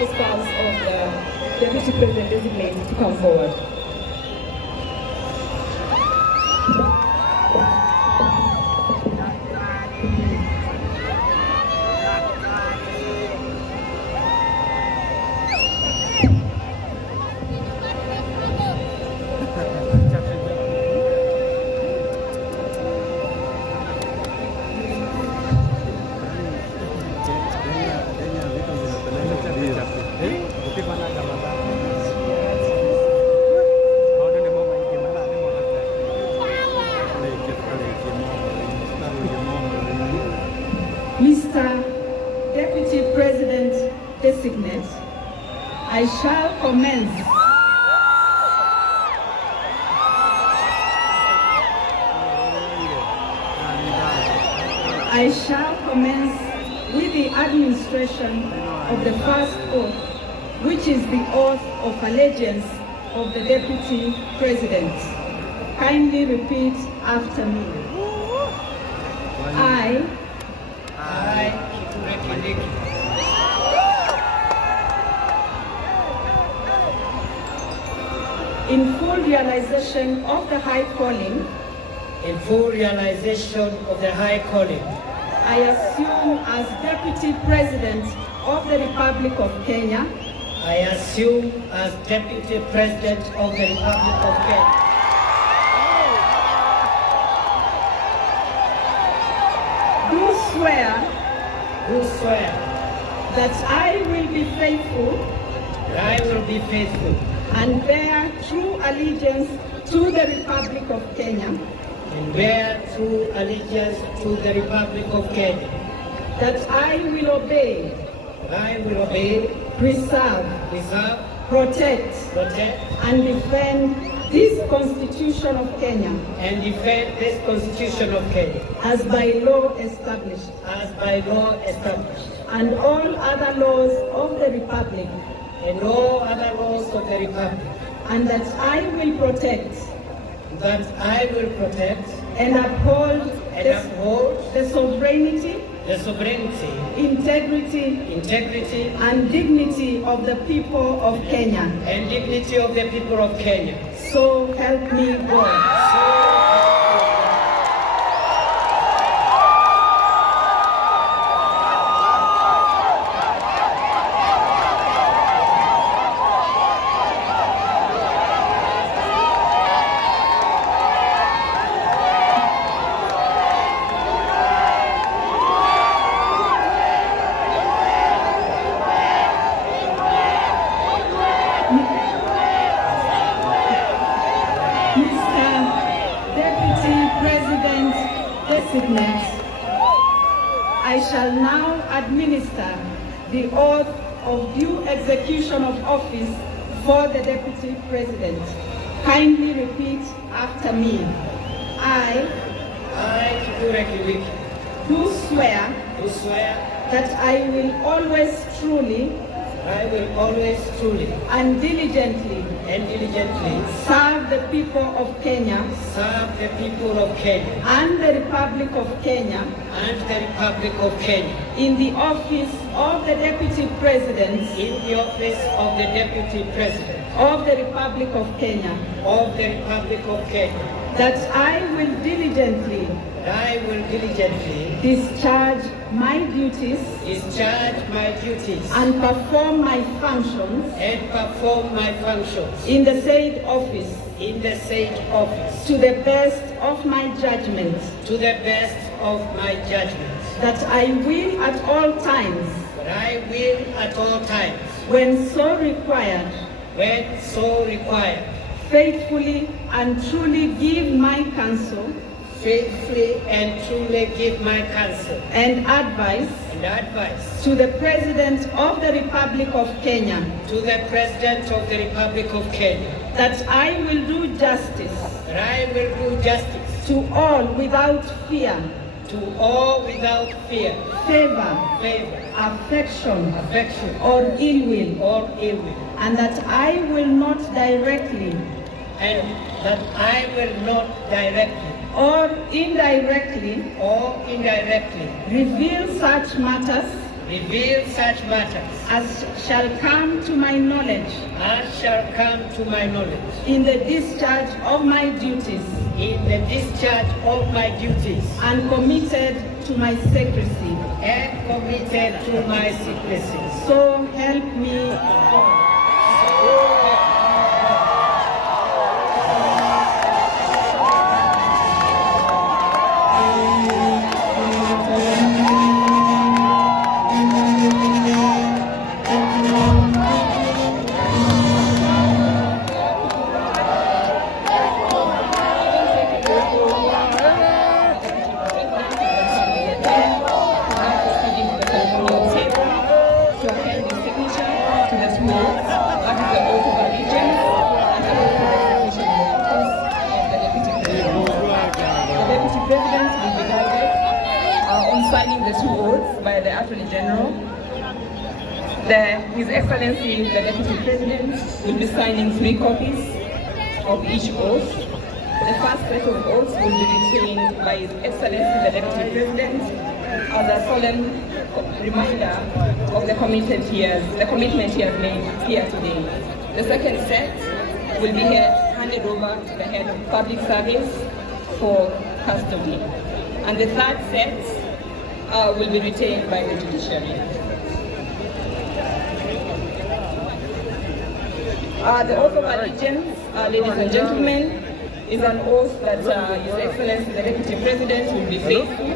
The spouse of the Deputy President designate to come forward. Mr. Deputy President Designate, I shall commence with the administration of the first oath, which is the oath of allegiance of the Deputy President. Kindly repeat after me. I, kithure, kindiki, in full realization of the high calling, I assume as Deputy President of the Republic of Kenya, do swear that I will be faithful and bear true allegiance to the Republic of Kenya, that I will obey, preserve, protect, and defend this Constitution of Kenya, as by law established, and all other laws of the Republic, and that I will protect and uphold the sovereignty, integrity, and dignity of the people of Kenya. So help me God. I shall now administer the oath of due execution of office for the Deputy President. Kindly repeat after me. I, kithure, kindiki, do swear that I will always truly and diligently serve the people of Kenya and the Republic of Kenya in the office of the Deputy President of the Republic of Kenya, that I will diligently discharge my duties and perform my functions in the said office to the best of my judgment, that I will at all times when so required faithfully and truly give my counsel faithfully and truly give my counsel and advice to the President of the Republic of Kenya, that I will do justice to all without fear, favor, affection, or ill will, and that I will not directly or indirectly reveal such matters as shall come to my knowledge in the discharge of my duties and committed to my secrecy. So help me God. Signing the 2 oaths by the Attorney General. His Excellency, the Deputy President, will be signing 3 copies of each oath. The first set of oaths will be retained by His Excellency, the Deputy President, as a solemn reminder of the commitment he has made here today. The second set will be handed over to the Head of Public Service for custody. And the third set will be retained by the judiciary. The oath of allegiance, ladies and gentlemen, is an oath that His Excellency the Deputy President will be faithful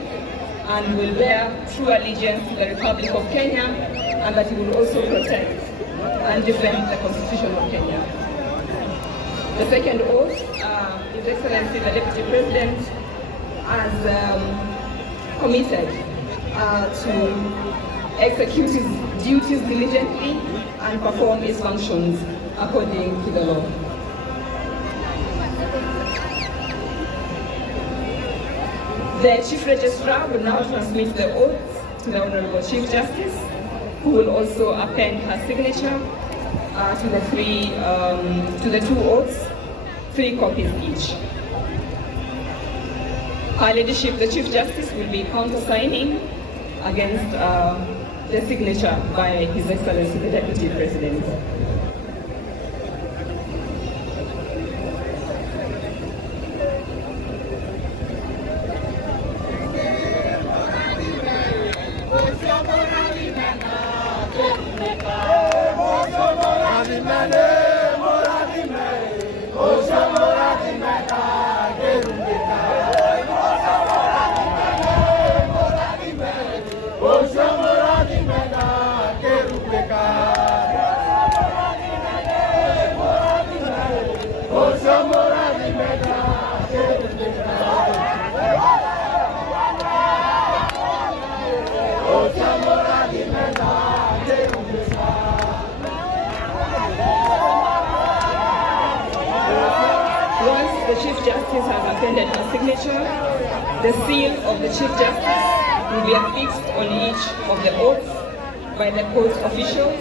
and will bear true allegiance to the Republic of Kenya, and that he will also protect and defend the Constitution of Kenya. The second oath, His Excellency the Deputy President has committed to execute his duties diligently and perform his functions according to the law. The Chief Registrar will now transmit the oath to the Honorable Chief Justice, who will also append her signature to the 2 oaths, 3 copies each. Her Ladyship, the Chief Justice, will be countersigning against the signature by His Excellency the Deputy President. The Chief Justice has appended her signature. The seal of the Chief Justice will be affixed on each of the oaths by the court officials.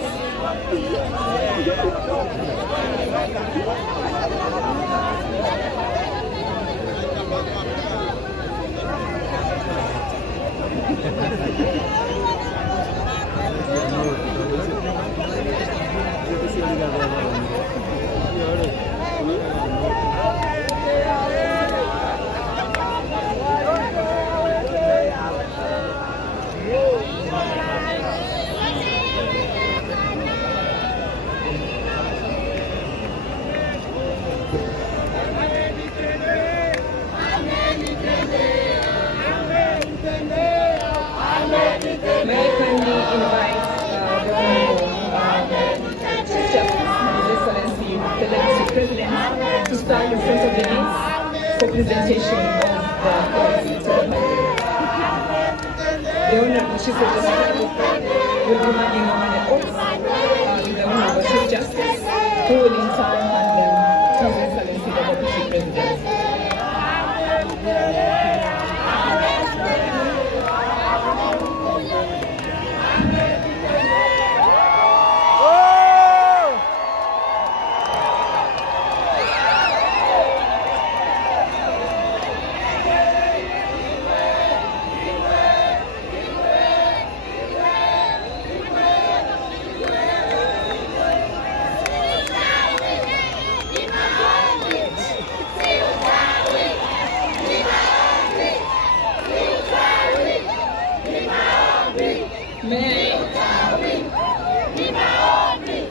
May I kindly invite the Chief Justice, His Excellency, the Deputy President, to stand in front of the dais for presentation of The Honorable Chief Justice will be handing over the oath to the Honorable Chief Justice, who will in turn hand them to His Excellency the Deputy President.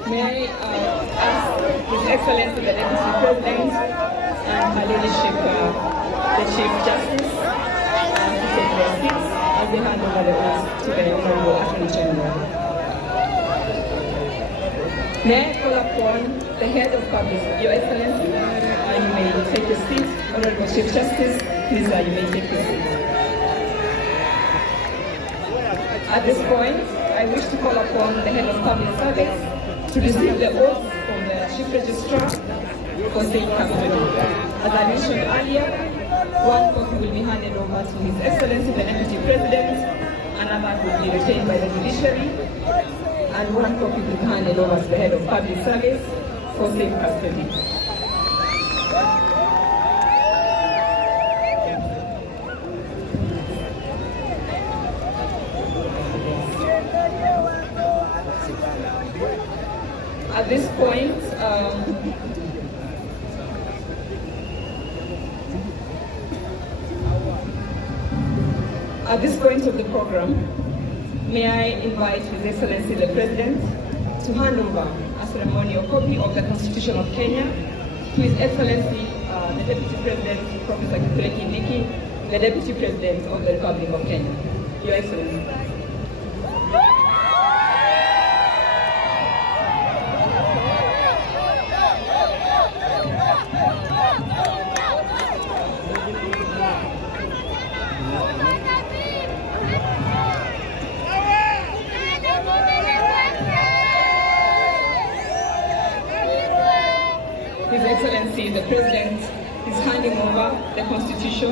May I ask His Excellency the Deputy President and Her Ladyship the Chief Justice to take their seats as they hand over the oath to the Honorable Attorney General. May I call upon the Head of Public, Your Excellency, and you may take your seat. Honorable Chief Justice, please, you may take your seat. At this point, I wish to call upon the Head of Public Service to receive the oath from the Chief Registrar for safe custody. As I mentioned earlier, one copy will be handed over to His Excellency the Deputy President, another will be retained by the judiciary, and one copy will be handed over to the Head of Public Service for safe custody. At this point, of the program, may I invite His Excellency the President to hand over a ceremonial copy of the Constitution of Kenya to His Excellency the Deputy President, Professor Kithure Kindiki, the Deputy President of the Republic of Kenya. Your Excellency. His Excellency the President is handing over the Constitution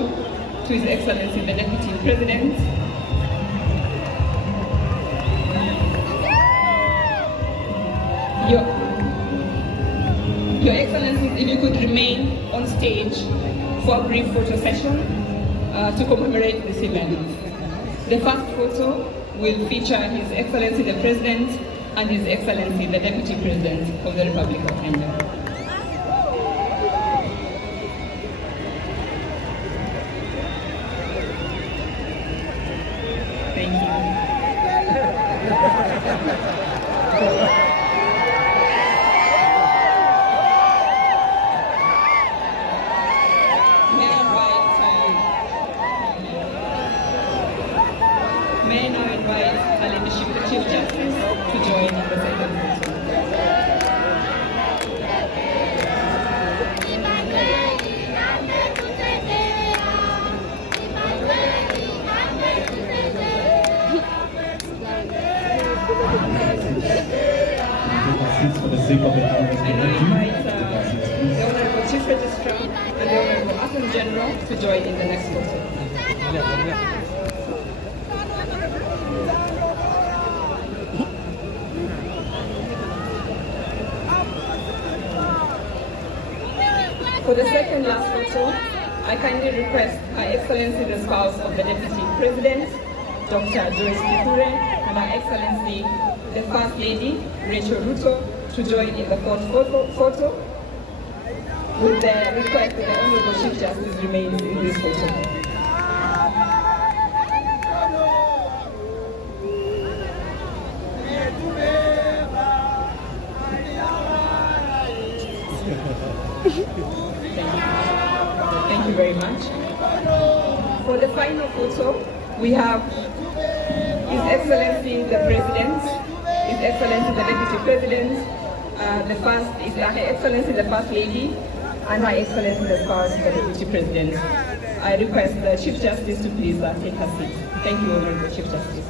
to His Excellency the Deputy President. Your Excellencies, if you could remain on stage for a brief photo session to commemorate this event. The first photo will feature His Excellency the President and His Excellency the Deputy President of the Republic of Kenya. Thank you. May I now invite Her Ladyship the Chief Justice to join in the second photo. For the sake of the Congress, I now invite the Honorable Chief Registrar and the Honorable Attorney General to join in the next photo. For the second last photo, I kindly request Her Excellency the spouse of the Deputy President, Dr. Joyce Kithure, and Her Excellency the First Lady, Rachel Ruto, to join in the fourth photo, with the request that the Honorable Chief Justice remains in this photo. Thank you very much. For the final photo, we have His Excellency the President, His Excellency the Deputy President, Her Excellency the First Lady, and Her Excellency the spouse of the Deputy President. I request the Chief Justice to please take her seat. Thank you, Honorable Chief Justice.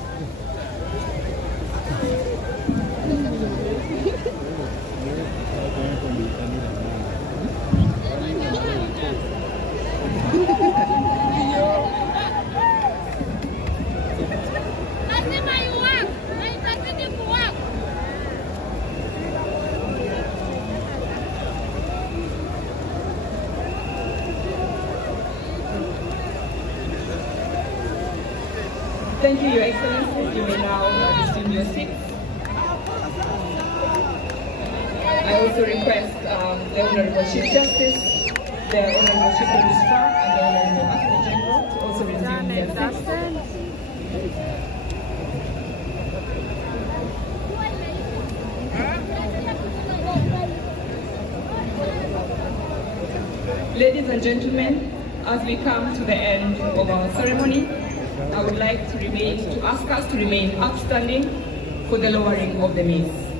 Thank you, Your Excellency. You may now resume your seats. I also request the Honorable Chief Justice, the Honorable Chief Registrar, and the Honorable Attorney General to also resume their seats. Ladies and gentlemen, as we come to the end of our ceremony, I would like to ask us to remain upstanding for the lowering of the mace.